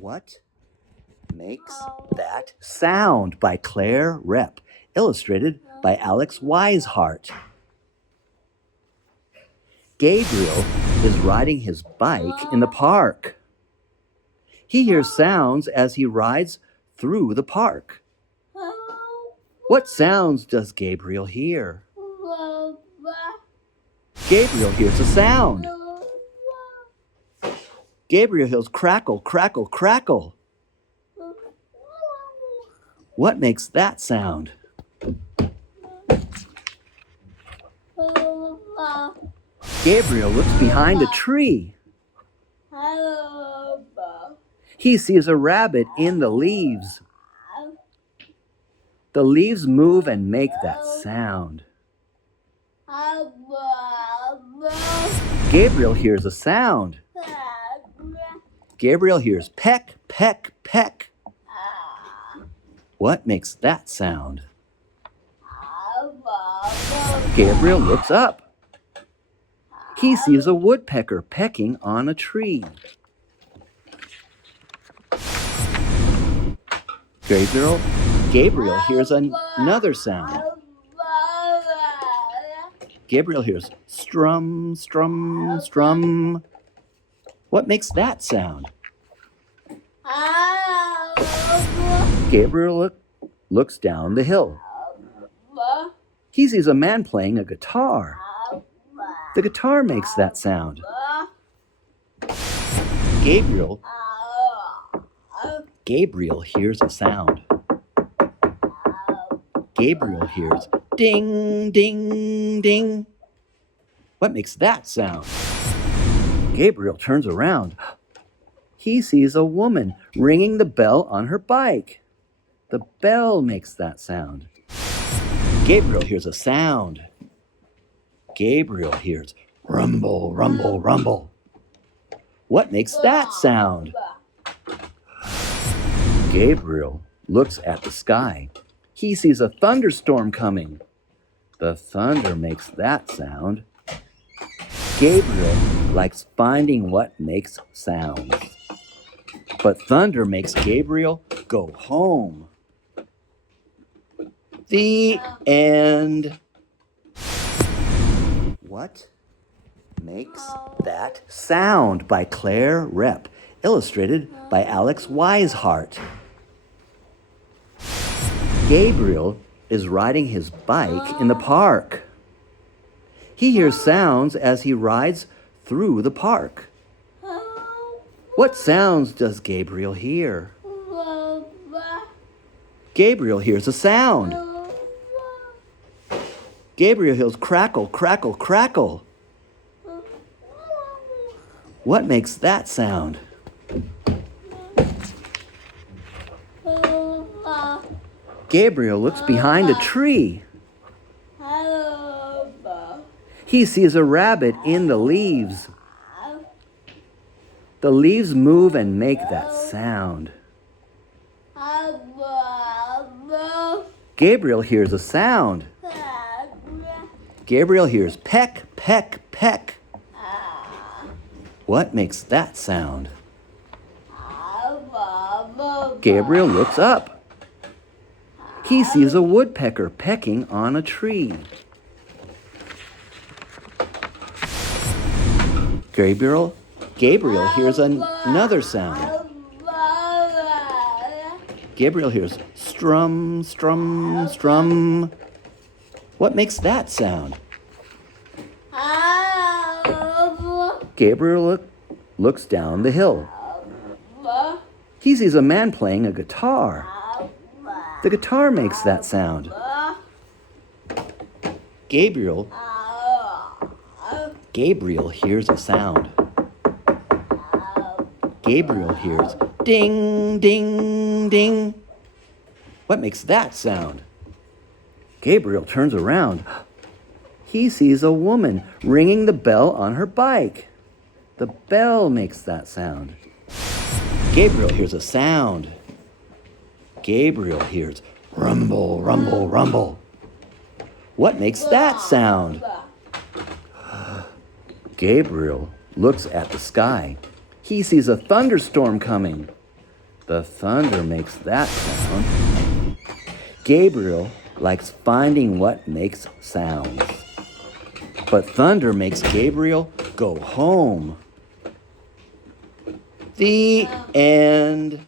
What Makes That Sound by Claire Rep, illustrated by Alex Weishart. Gabriel is riding his bike in the park. He hears sounds as he rides through the park. What sounds does Gabriel hear? Gabriel hears a sound. Gabriel hears crackle, crackle, crackle. What makes that sound? Gabriel looks behind a tree. He sees a rabbit in the leaves. The leaves move and make that sound. Gabriel hears a sound. Gabriel hears peck, peck, peck. What makes that sound? Gabriel looks up. He sees a woodpecker pecking on a tree. Gabriel hears another sound. Gabriel hears strum, strum, strum. What makes that sound? Gabriel looks down the hill. He sees a man playing a guitar. The guitar makes that sound. Gabriel hears a sound. Gabriel hears ding, ding, ding. What makes that sound? Gabriel turns around. He sees a woman ringing the bell on her bike. The bell makes that sound. Gabriel hears a sound. Gabriel hears rumble, rumble, rumble. What makes that sound? Gabriel looks at the sky. He sees a thunderstorm coming. The thunder makes that sound. Gabriel likes finding what makes sounds. But thunder makes Gabriel go home. The end. What Makes That Sound by Claire Rep, illustrated by Alex Weishart. Gabriel is riding his bike in the park. He hears sounds as he rides through the park. What sounds does Gabriel hear? Gabriel hears a sound. Gabriel hears crackle, crackle, crackle. What makes that sound? Gabriel looks behind a tree. He sees a rabbit in the leaves. The leaves move and make that sound. Gabriel hears a sound. Gabriel hears peck, peck, peck. What makes that sound? Gabriel looks up. He sees a woodpecker pecking on a tree. Gabriel hears another sound. Gabriel hears strum, strum, strum. What makes that sound? Gabriel looks down the hill. He sees a man playing a guitar. The guitar makes that sound. Gabriel hears a sound. Gabriel hears ding, ding, ding. What makes that sound? Gabriel turns around. He sees a woman ringing the bell on her bike. The bell makes that sound. Gabriel hears a sound. Gabriel hears rumble, rumble, rumble. What makes that sound? Gabriel looks at the sky. He sees a thunderstorm coming. The thunder makes that sound. Gabriel likes finding what makes sounds. But thunder makes Gabriel go home. The end.